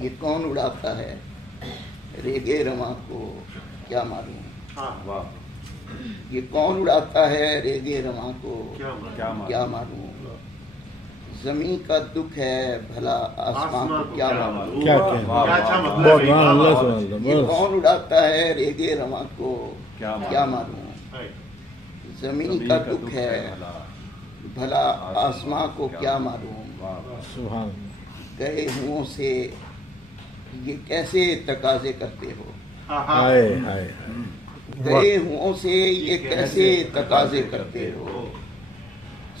یہ کون اڑاتا ہے ریگے رواں کو کیا معلوم. یہ کون اڑاتا ہے ریگے رواں کو کیا معلوم. زمین کا دکھ ہے بھلا آسمان کو کیا معلوم. یہ کون اڑاتا ہے ریگے رواں کو کیا معلوم. زمین کا دکھ ہے بھلا آسمان کو کیا معلوم. گئے ہوں سے یہ کیسے تقاضے کرتے ہو. گئے ہوں سے یہ کیسے تقاضے کرتے ہو.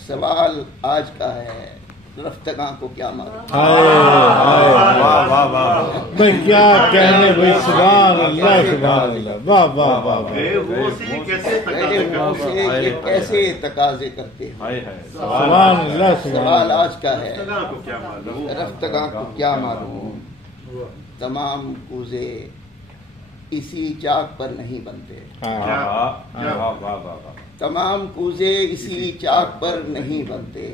سوال آج کا ہے رفتگاں کو کیا معلوم. کیا کہنے بھائی. سبحان اللہ سبحان اللہ. واہ واہ واہ. یہ کیسے تقاضے کرتے ہو. سبحان اللہ. سوال آج کا ہے رفتگاں کو کیا معلوم. تمام کوزے اسی چاک پر نہیں بنتے. تمام کوزے اسی چاک پر نہیں بنتے.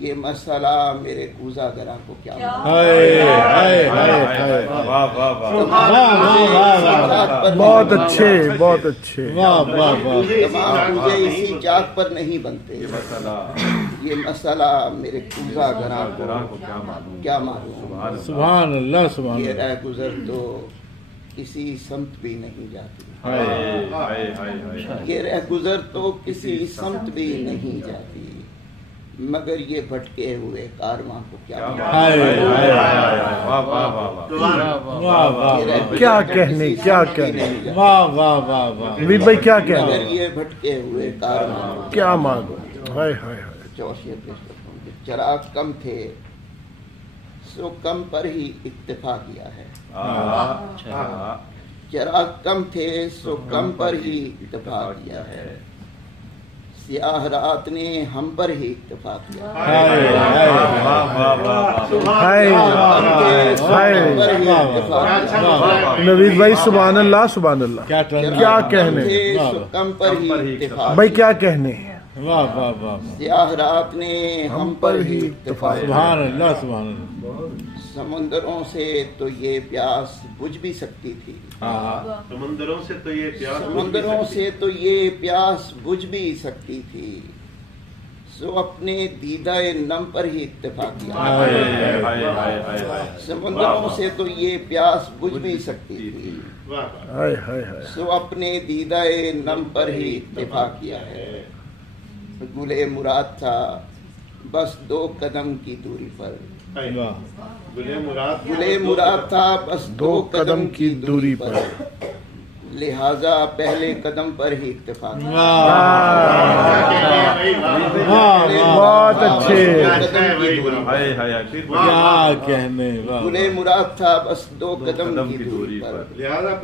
یہ مسئلہ میرے کوزہ گراں کو کیا بہت اچھے بہت اچھے. تمام کوزے اسی چاک پر نہیں بنتے. یہ مسئلہ میرے کوزہ گراں کو کیا معلوم. سبحان اللہ سبحان یہ اللہ. رہ گزر تو کسی سمت بھی نہیں جاتی. یہ رہ گزر تو کسی سمت بھی نہیں جاتی. مگر یہ بھٹکے ہوئے کارواں کو کیا کیا کہنے کیا کہنے. واہ واہ واہ واہ. حمید بھائی کیا کہنے. مگر یہ بھٹکے ہوئے کارواں کو کیا مانگو. ہائے ہائے ہائے. چراغ کم تھے سو کم پر ہی اکتفا کیا ہے. چراغ کم تھے سو کم پر ہی اکتفا کیا ہے. سیاہ رات نے ہم پر ہی اکتفا کیا. نوید بھائی سبحان اللہ سبحان اللہ. کیا کہنے کم پر ہی اکتفا. بھائی کیا کہنے. واہ واہ واہ. سیاہ رات نے ہم پر ہی اکتفا. سبحان اللہ سبحان اللہ. سمندروں سے تو یہ پیاس بجھ بھی سکتی تھی. سمندروں سے تو یہ پیاس سمندروں سے تو یہ پیاس بجھ بھی سکتی تھی. سو اپنے دیدہ نم پر ہی اکتفا کیا. سمندروں سے تو یہ پیاس بجھ بھی سکتی تھی. سو اپنے دیدہ نم پر ہی اکتفا کیا ہے. گلے مراد تھا بس 2 قدم کی دوری پر. گلے مراد تھا بس 2 قدم کی دوری پر. لہذا پہلے قدم پر ہی اکتفا کیا. بہت اچھے. کیا کہنے. گلے مراد تھا بس 2 قدم کی دوری پر. لہذا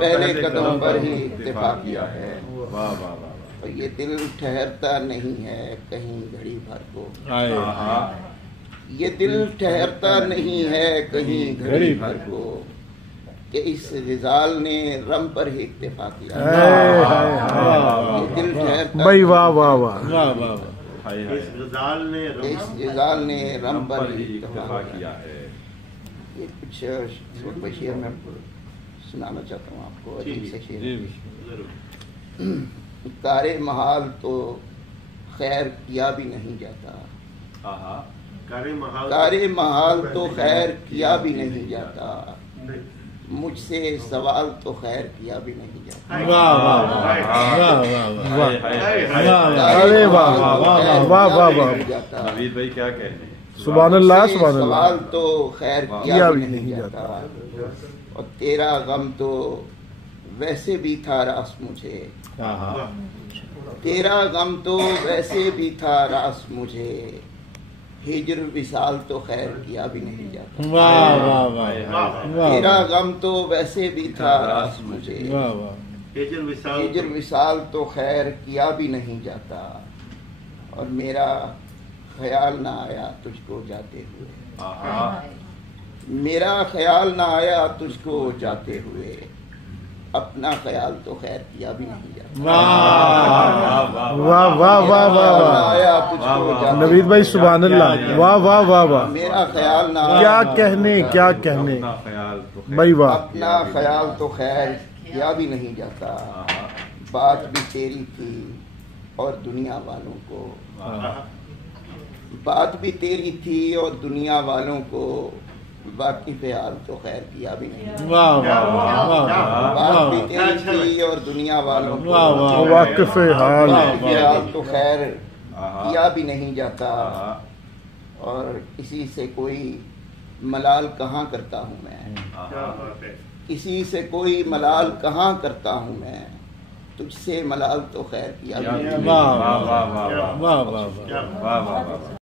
پہلے قدم پر ہی اکتفا کیا ہے. یہ دل ٹھہرتا نہیں ہے کہیں گھڑی بھر کو. یہ دل ٹھہرتا نہیں ہے کہیں گھڑی بھر کو. کہ اس غزال نے رم پر ہی اکتفا کیا. یہ دل ٹھہرتا بھائی واہ واہ واہ. اس غزال نے رم پر ہی اکتفا کیا ہے. یہ کچھ شعر میں سنانا چاہتا ہوں آپ کو. عجیب سے شعر. کار محال تو خیر کیا بھی نہیں جاتا. کار محال تو خیر کیا بھی نہیں جاتا. مجھ سے سوال تو خیر کیا بھی نہیں جاتا. ارے واہ واہ واہ واہ. نوید بھائی کیا کہنے. سبحان اللہ سبحان اللہ. سوال تو خیر کیا بھی نہیں جاتا. اور تیرا غم تو ویسے بھی تھا راس مجھے. تیرا غم تو ویسے بھی تھا راس مجھے. ہجر وصال تو خیر کیا بھی نہیں جاتا. تیرا غم تو ویسے بھی تھا راس مجھے. ہجر وصال تو خیر کیا بھی نہیں جاتا. اور میرا خیال نہ آیا تجھ کو جاتے ہوئے. میرا خیال نہ آیا تجھ کو جاتے ہوئے. اپنا خیال تو خیر کیا بھی نہیں جاتا. واہ واہ واہ واہ نوید بھائی سبحان اللہ. واہ واہ واہ واہ میرا خیال نہ کیا کہنے کیا کہنے بھائی واہ. اپنا خیال تو خیر کیا بھی نہیں جاتا. بات بھی تیری تھی اور دنیا والوں کو بات بھی تیری تھی اور دنیا والوں کو باقی فی حال تو خیر کیا بھی نہیں. واہ واہ بات بھی تیری تھی اور دنیا والوں کو واقف حال فی حال تو خیر کیا بھی نہیں جاتا. اور کسی سے کوئی ملال کہاں کرتا ہوں میں, کسی سے کوئی ملال کہاں کرتا ہوں میں, تجھ سے ملال تو خیر کیا بھی نہیں. واہ واہ واہ واہ واہ.